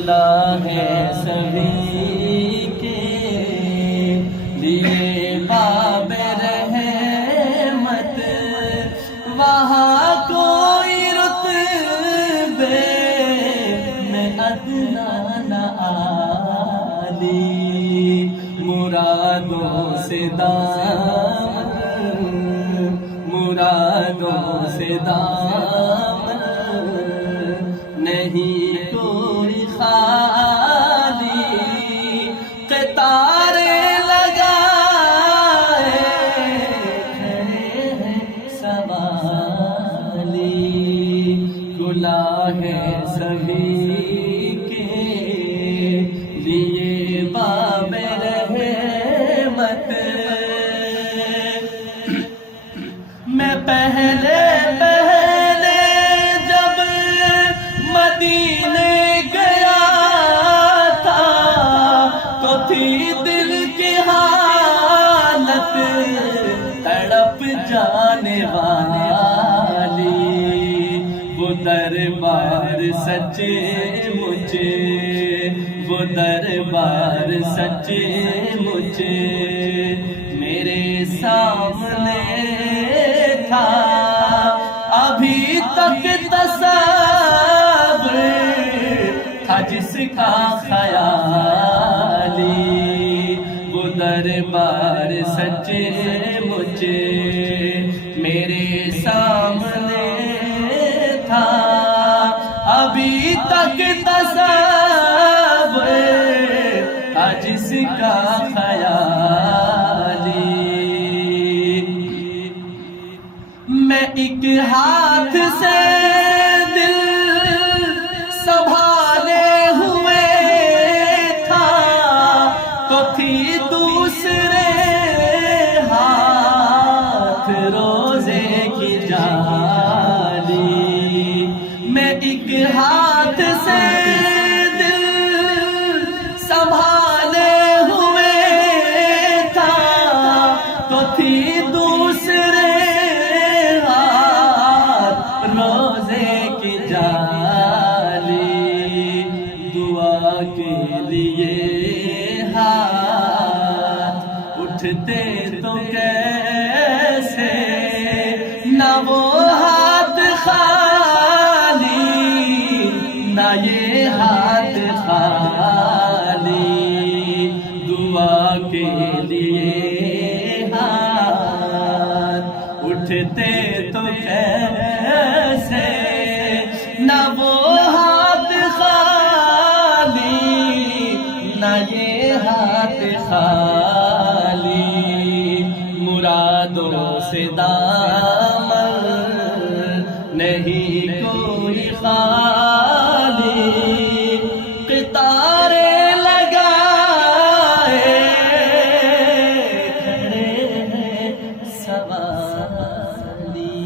کھلا ہے سبھی کے لیے باب رحمت، وہاں کوئی رتبے میں ادنا نہ عالی، مرادوں سے دامن، مرادوں سے دامن نہیں کوئی خالی، قطارے لگائے کھڑے ہیں سوالی، کھلا ہے سبھی کے لیے باب رحمت۔ میں پہلے جب مدینے گیا تھا تو تھی دل کی حالت تڑپ جانے والی، وہ دربار سچے مجھے، وہ دربار سچے مجھے میرے سامنے تھا، ابھی تک تصور تھا جس کا خیالی، وہ دربار سچے مجھے میرے سامنے تھا، ابھی تک تصور تھا جس کا خیالی، میں ایک ہاتھ سے دل سنبھالے ہوئے تھا تو تھی دوسرے ہاتھ روزے کی جالی، میں ایک ہاتھ سے دل سنبھالے ہوئے تھا تو تھی دوسرے روزے کی جالی، دعا کے لیے ہاتھ اٹھتے تو کیسے، نہ وہ ہاتھ خالی نہ یہ ہاتھ خالی، دعا کے لیے ہاتھ اٹھتے تو کیسے، نہ وہ ہاتھ خالی نہ یہ ہاتھ خالی، مرادوں سے دامن نہیں کوئی خالی، قطارے لگائے کھڑے ہیں سوالی۔